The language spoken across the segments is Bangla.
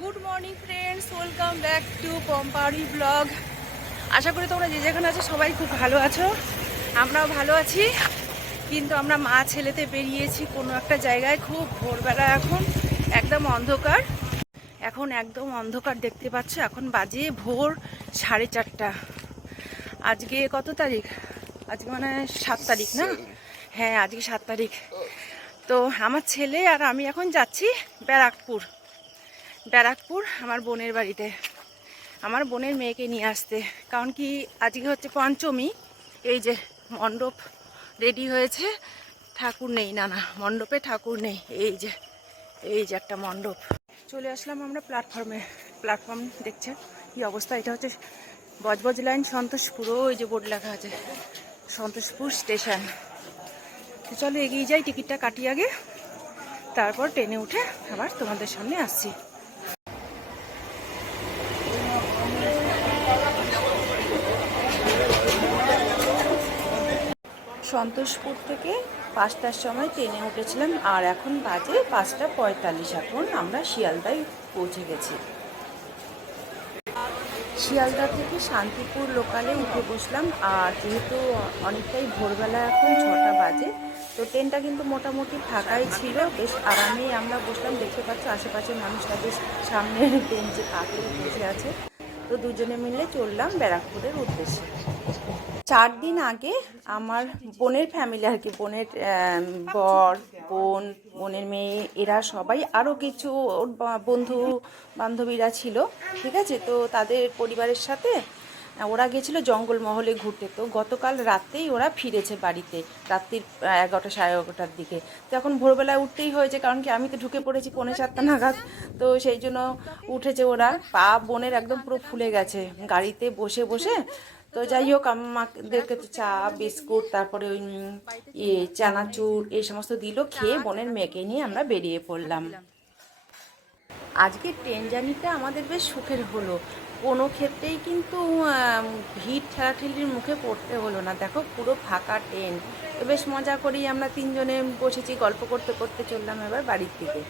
Good morning friends welcome back to Pompari vlog আশা করি তোমরা যে যেখানে আছো সবাই খুব ভালো আছো। আমরাও ভালো আছি। কিন্তু আমরা মা ছেলেতে বেরিয়েছি কোনো একটা জায়গায় খুব ভোরবেলা এখন। একদম অন্ধকার। এখন একদম অন্ধকার দেখতে পাচ্ছ। এখন বাজে ভোর সাড়ে চারটা। আজকে কত তারিখ? আজকে মানে সাত তারিখ না? হ্যাঁ আজকে সাত তারিখ। তো আমার ছেলে আর আমি এখন যাচ্ছি ব্যারাকপুর। ব্যারাকপুর আমার বোনের বাড়িতে। আমার বোনের মেয়েকে নিয়ে আসতে। কারণ কি, আজকে হচ্ছে পঞ্চমী। এই যে মণ্ডপ রেডি হয়েছে। ঠাকুর নেই না না মণ্ডপে ঠাকুর নেই। এই যে এই যে একটা মণ্ডপ। চলে আসলাম আমরা প্ল্যাটফর্মে প্ল্যাটফর্ম দেখছে কি অবস্থা। এটা হচ্ছে বজবজ লাইন সন্তোষপুর। ওই যে বোর্ড লেখা আছে, সন্তোষপুর স্টেশন তো চলো এগিয়ে যাই, টিকিটটা কাটি আগে। তারপর ট্রেনে উঠে আবার তোমাদের সামনে আসছি। সন্তোষপুর থেকে পাঁচটার সময় ট্রেনে উঠেছিলাম, আর এখন বাজে পাঁচটা পঁয়তাল্লিশ। এখন আমরা শিয়ালদায় পৌঁছে গেছি। শিয়ালদা থেকে শান্তিপুর লোকালে উঠে বসলাম, আর যেহেতু অনেকটাই ভোরবেলা এখন ছটা বাজে, তো ট্রেনটা কিন্তু মোটামুটি ফাঁকাই ছিল। বেশ আরামেই আমরা বসলাম। দেখতে পাচ্ছি আশেপাশে মানুষরা বেশ সামনের বেঞ্চে কাকে বসে আছে। তো দুজনে মিলে চললাম ব্যারাকপুরের উদ্দেশ্যে। চার দিন আগে আমার বোনের ফ্যামিলি আর কি, বোনের বর, বোন, বোনের মেয়ে, এরা সবাই আরও কিছু বন্ধু বান্ধবীরা ছিল, ঠিক আছে? তো তাদের পরিবারের সাথে ওরা গেছিল জঙ্গলমহলে ঘুরতে। তো গতকাল রাতেই ওরা ফিরেছে বাড়িতে, রাত্রির এগারোটা সাড়ে এগারোটার দিকে। তো এখন ভোরবেলায় উঠতেই হয়েছে, কারণ কি আমি তো ঢুকে পড়েছি পৌনে সাতটা নাগাদ। তো সেই জন্য উঠেছে ওরা, পা বোনের একদম পুরো ফুলে গেছে, গাড়িতে বসে বসে। তো যাই হোক, আমাদেরকে তো চা, বিস্কুট, তারপরে ওই ইয়ে চানাচুর, এই সমস্ত দিল, খেয়ে বোনের মেয়েকে নিয়ে আমরা বেরিয়ে পড়লাম। আজকে ট্রেন জার্নিটা আমাদের বেশ সুখের হলো। কোনো ক্ষেত্রেই কিন্তু ভিড় ঠেলাঠেলির মুখে পড়তে হলো না। দেখো, পুরো ফাঁকা ট্রেন বেশ মজা করেই আমরা তিনজনে বসেছি, গল্প করতে করতে চললাম এবার বাড়ির দিকে।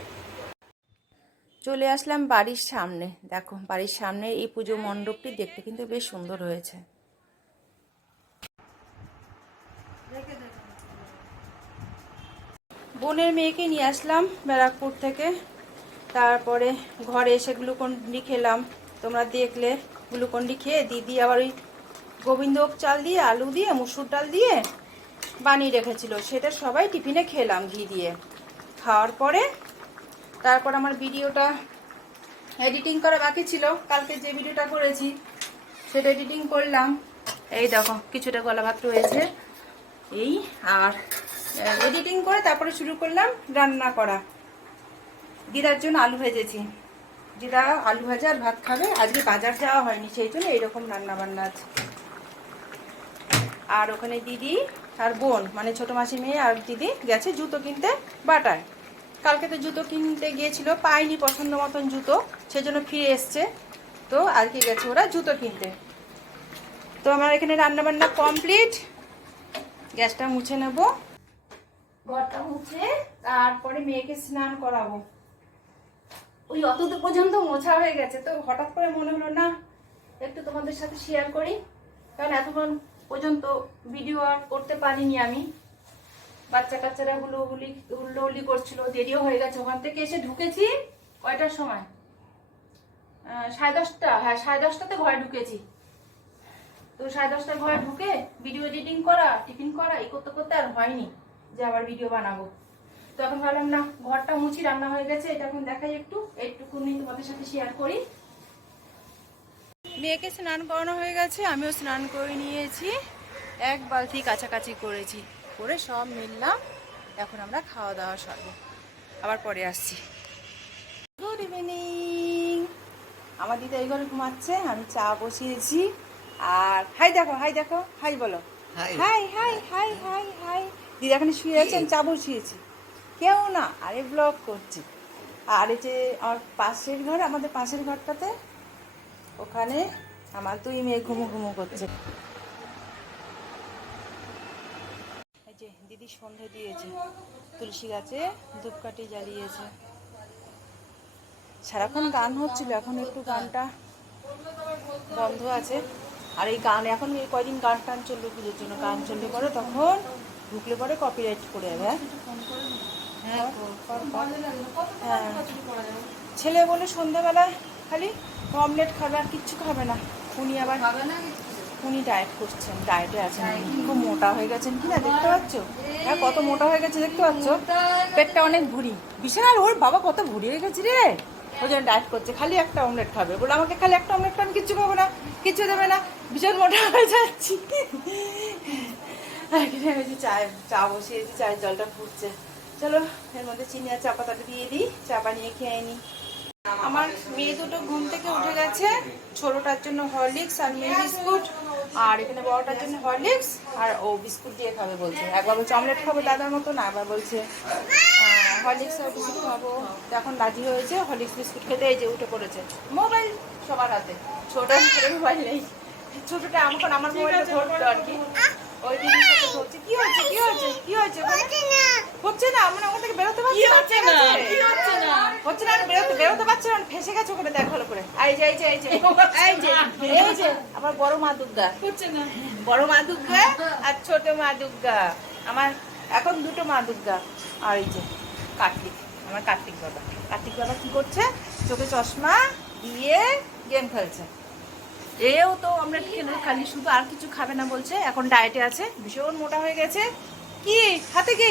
চলে আসলাম বাড়ির সামনে। দেখো, বাড়ির সামনে এই পুজো মণ্ডপটি দেখতে কিন্তু বেশ সুন্দর হয়েছে। বোনের মেয়েকে নিয়ে আসলাম ব্যারাকপুর থেকে। তারপরে ঘরে এসে গ্লুকন্ডি খেলাম। তোমরা দেখলে গ্লুকন্ডি খেয়ে দিদি আবার ওই গোবিন্দভোগ চাল দিয়ে, আলু দিয়ে, মুসুর ডাল দিয়ে বানিয়ে রেখেছিল। সেটা সবাই টিফিনে খেলাম ঘি দিয়ে। খাওয়ার পরে তারপর আমার ভিডিওটা এডিটিং করা বাকি ছিল। কালকে যে ভিডিওটা করেছি সেটা এডিটিং করলাম। এই দেখো, কিছুটা গলা ভাত রয়েছে। এই আর, এডিটিং করে তারপরে শুরু করলাম রান্না করা। দিদার জন্য আলু ভেজেছি। দিদা আলু ভাজা আর ভাত খাবে। আজকে বাজার যাওয়া হয়নি, সেই জন্য এইরকম রান্না বান্না আছে। আর ওখানে দিদি আর বোন মানে ছোট মাসি মেয়ে আর দিদি গেছে জুতো কিনতে বাটায়। কালকে তো জুতো কিনতে গিয়েছিল, পায়নি পছন্দ মতন জুতো, সেজন্য ফিরে এসছে। তো আজকে গেছে ওরা জুতো কিনতে। তো আমার এখানে রান্না বান্না কমপ্লিট। গ্যাসটা মুছে নেব। ঘরটা মুছে, তারপরে মেয়েকে স্নান করাবো। ওই অতদূর পর্যন্ত মোছা হয়ে গেছে। তো হঠাৎ করে মনে হলো, না, একটু তোমাদের সাথে শেয়ার করি। কারণ এতক্ষণ পর্যন্ত ভিডিও আর করতে পারিনি আমি। বাচ্চা কাচ্চারা হুলোহুলি হুল্লোহুলি করছিল, দেরিও হয়ে গেছে। ওখান থেকে এসে ঢুকেছি কয়টার সময়? সাড়ে দশটা। হ্যাঁ সাড়ে দশটাতে ঘরে ঢুকেছি। তো সাড়ে দশটায় ঘরে ঢুকে ভিডিও এডিটিং করা, টিফিন করা, এই করতে করতে আর হয়নি যে আবার ভিডিও বানাবো। তো এখন ভাবলাম না ঘরটা মুছি রান্না হয়ে গেছে এটা এখন দেখাই একটু। এইটুকুনি তোমাদের সাথে শেয়ার করি। মেয়েকে স্নান করানো হয়ে গেছে আমিও স্নান করে নিয়েছি। এক বালতি কাছাকাছি করেছি করে সব মিললাম। এখন আমরা খাওয়া দাওয়া সারবো। আবার পরে আসছি। গুড ইভিনিং আমার দিদা এই ঘরে ঘুমাচ্ছে আমি চা বসিয়েছি। আর হাই দেখো হাই দেখো হাই বলো. Hi. Hi hi hi hi দিদা এখানে শুয়ে আছে আমি চা বসিয়েছি। কেউ না, আরে ব্লগ করছি। আর এই যে আমার পাশের ঘর, আমাদের পাশের ঘরটাতে, ওখানে আমার দুই মেয়ে ঘুমু ঘুমু করছে। এই যে দিদি সন্ধে দিয়েছে, তুলসী গাছে ধূপকাঠি জ্বালিয়েছে। সারাক্ষণ গান হচ্ছিল, এখন একটু গানটা বন্ধ আছে। আর এই গান এখন এই কয়দিন গান টান চলবে পুজোর জন্য, গান চললে পরে, তখন ঢুকলে পরে কপিরাইট করে যাবে হ্যাঁ? হ্যাঁ। ছেলে বলে সন্ধ্যাবেলায় খালি অমলেট খাবে আর কিচ্ছু খাবে না। উনি আবার উনি ডায়েট করছেন ডায়েটে আছেন। খুব মোটা হয়ে গেছেন কি না দেখতে পাচ্ছ? হ্যাঁ কত মোটা হয়ে গেছে দেখতে পাচ্ছ? পেটটা অনেক ভুড়ি। বিশাল ওর বাবা কত ভুড়ি হয়ে গেছে রে। ওই জন্য ডায়েট করছে খালি একটা অমলেট খাবে। বলে আমাকে খালি একটা অমলেট খাবে কিচ্ছু খাব না কিচ্ছু দেবে না। ভীষণ মোটা হয়ে যাচ্ছি। আর এখানে চা চা বসিয়েছি চায়ের জলটা ফুটছে। চলো এর মধ্যে চিনি আর চা পাতাটা দিয়ে দিই। চা বানিয়ে খেয়ে নিই আমার মেয়ে দুটো ঘুম থেকে উঠে গেছে। ছোটটার জন্য হরলিক্স আর মেয়ে বিস্কুট। আর এখানে বড়টার জন্য হরলিক্স। আর ও বিস্কুট দিয়ে খাবে বলছে। একবার বলছে অমলেট খাব দাদার মতো না একবার বলছে হরলিক্স আর বিস্কুট খাব। এখন রাজি হয়েছে হরলিক্স বিস্কুট খেতে এই যে উঠে পড়েছে। মোবাইল সবার হাতে। ছোট হাতে মোবাইল নেই। ছোটটা আমাকে আমার মোবাইলটা ধরতো আর কি। ওই দিদির সাথে ধরছে। কি হয়েছে? কি হয়েছে? কি হয়েছে? হচ্ছে না? মানে ওখান থেকে বেরোতে পারছে না হচ্ছে না? হচ্ছে না? হচ্ছে না বেরোতে বেরোতে পারছে না ফেসে গেছে ওখানে দেখ ভালো করে। এই যে এই যে এই যে। এই যে আবার বড় মা দুর্গা। হচ্ছে না? বড় মা দুর্গা আর ছোট মা দুর্গা। আমার এখন দুটো মা দুর্গা। আর এই যে কার্তিক আমার কার্তিক বাবা। কার্তিক বাবা কি করছে? চোখে চশমা দিয়ে গেম খেলছে। এও তো আমরা খেলে খালি শুধু আর কিছু খাবে না বলছে। এখন ডায়েটে আছে ভীষণ মোটা হয়ে গেছে। কি? হাতে কি?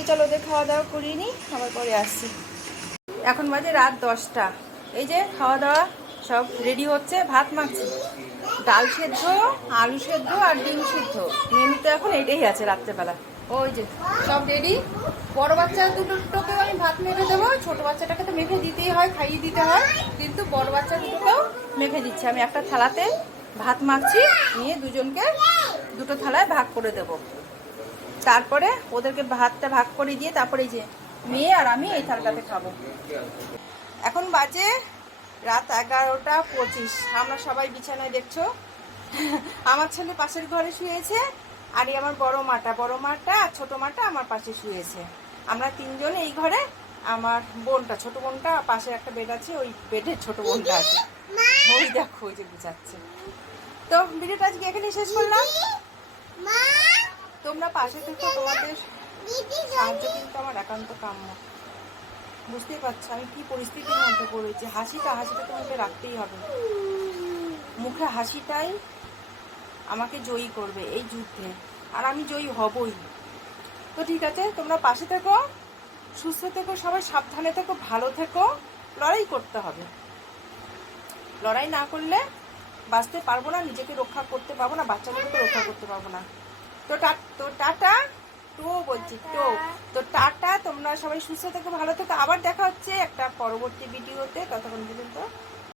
কি চলো ওদের খাওয়া দাওয়া করিয়ে নি আবার পরে আসছি। এখন বাজে রাত দশটা। এই যে খাওয়া দাওয়া সব রেডি হচ্ছে, ভাত মাখছি। ডাল সেদ্ধ, আলু সেদ্ধ আর ডিম সেদ্ধ। সিদ্ধ মেনুতে এখন এটাই আছে রাত্রেবেলা। ওই যে সব রেডি বড় বাচ্চা দুটোকেও আমি ভাত মেখে দেবো, ছোট বাচ্চাটাকে তো মেখে দিতেই হয়, খাইয়ে দিতে হয়। কিন্তু বড় বাচ্চা দুটোকেও মেখে দিচ্ছি। আমি একটা থালাতে ভাত মাখছি, নিয়ে দুজনকে দুটো থালায় ভাগ করে দেবো। তারপরে ওদেরকে ভাতটা ভাগ করে দিয়ে তারপরে যে মেয়ে আর আমি এই থালটাতে খাব। এখন বাজে রাত এগারোটা পঁচিশ। আমরা সবাই বিছানায় দেখছ। আমার ছেলে পাশের ঘরে শুয়েছে, আর আমার বড় মাটা। বড় মাটা আর ছোটো মাটা আমার পাশে শুয়েছে। আমরা তিনজন এই ঘরে, আমার বোনটা, ছোট বোনটা পাশে একটা বেড আছে, ওই বেডের ছোট বোনটা আছে। ওই দেখো, ওই যে বুঝাচ্ছে তো ভিডিওটা আজকে এখানে শেষ করলাম। তোমরা পাশে থেকে, তোমাদের সাহায্য কিন্তু আমার একান্ত কাম্য। বুঝতেই পারছ আমি কি পরিস্থিতির মধ্যে পড়েছি। হাসিটা হাসিটা তোমাকে রাখতেই হবে। মুখে হাসিটাই আমাকে জয়ী করবে এই যুদ্ধে। আর আমি জয়ী হবই। তো ঠিক আছে, তোমরা পাশে থেকো, সুস্থ থেকো, সবাই সাবধানে থেকো, ভালো থেকো। লড়াই করতে হবে। লড়াই না করলে বাঁচতে পারব না, নিজেকে রক্ষা করতে পারব না বাচ্চাদেরকে রক্ষা করতে পারব না। তো টা- তো টাটা তো বলছি তো তো টাটা তোমরা সবাই সুস্থ থেকো ভালো থেকো। আবার দেখা হচ্ছে একটা পরবর্তী ভিডিওতে। ততক্ষণ পর্যন্ত